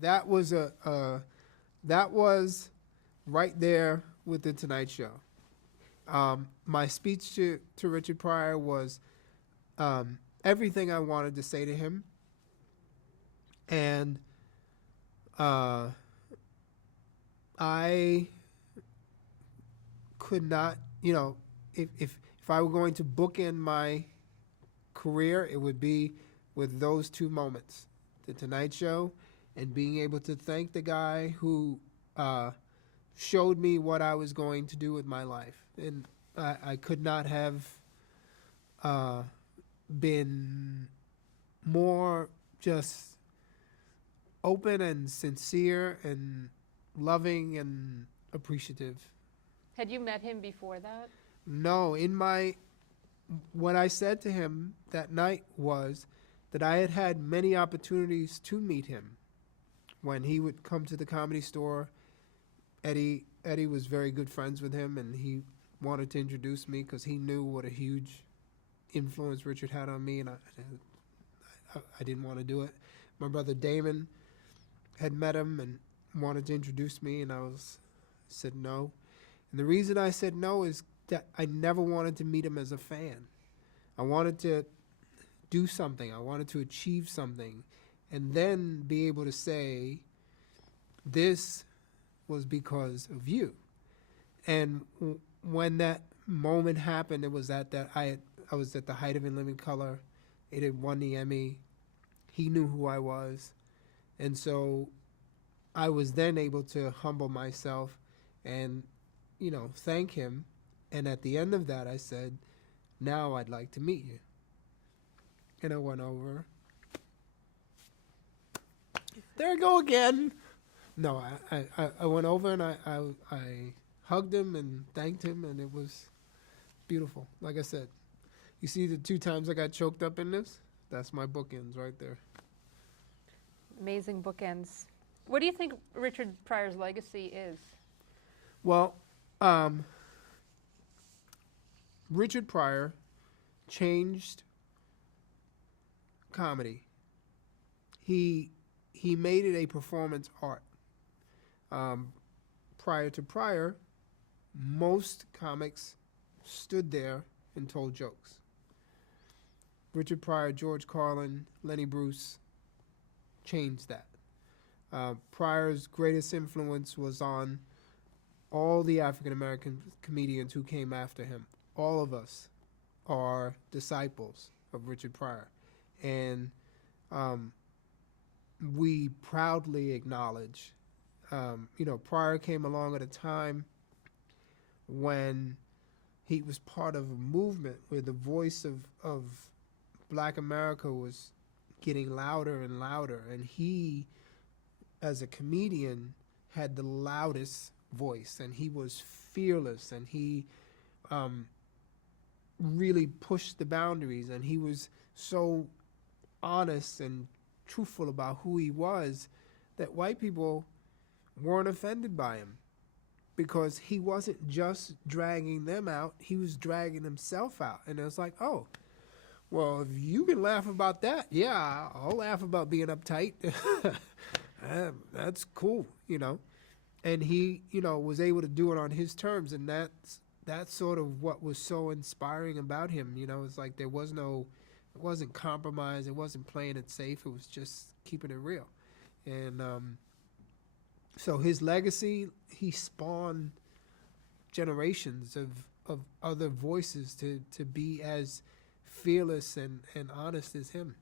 That was that was right there with the Tonight Show. My speech to Richard Pryor was everything I wanted to say to him, and uh, I could not, if I were going to bookend my career, it would be with those two moments, the Tonight Show, and being able to thank the guy who showed me what I was going to do with my life, and I could not have uh, been more just open and sincere and loving and appreciative. Had you met him before that? No, what I said to him that night was that I had had many opportunities to meet him. When he would come to the Comedy Store, Eddie was very good friends with him, and he wanted to introduce me because he knew what a huge influence Richard had on me, and I didn't want to do it. My brother Damon had met him and wanted to introduce me, and said no. And the reason I said no is that I never wanted to meet him as a fan. I wanted to do something. I wanted to achieve something, and then be able to say, this was because of you. And when that moment happened, it was that I was at the height of In Living Color. It had won the Emmy. He knew who I was. And so I was then able to humble myself and, thank him. And at the end of that, I said, now I'd like to meet you. And I went over. There I go again. No, I went over and I hugged him and thanked him, and it was beautiful. Like I said, you see the 2 times I got choked up in this? That's my bookends right there. Amazing bookends. What do you think Richard Pryor's legacy is? Well, Richard Pryor changed comedy. He made it a performance art. Prior to Pryor, most comics stood there and told jokes. Richard Pryor, George Carlin, Lenny Bruce changed that. Pryor's greatest influence was on all the African American comedians who came after him. All of us are disciples of Richard Pryor. And we proudly acknowledge, Pryor came along at a time when he was part of a movement where the voice of Black America was getting louder and louder. And he, as a comedian, had the loudest voice, and he was fearless, and he really pushed the boundaries, and he was so honest and truthful about who he was that white people weren't offended by him, because he wasn't just dragging them out, he was dragging himself out. And it was like, oh, well, if you can laugh about that, yeah, I'll laugh about being uptight. That's cool, And he, was able to do it on his terms, and that's sort of what was so inspiring about him. It's like it wasn't compromise, it wasn't playing it safe, it was just keeping it real. And so his legacy, he spawned generations of other voices to be as fearless and honest as him.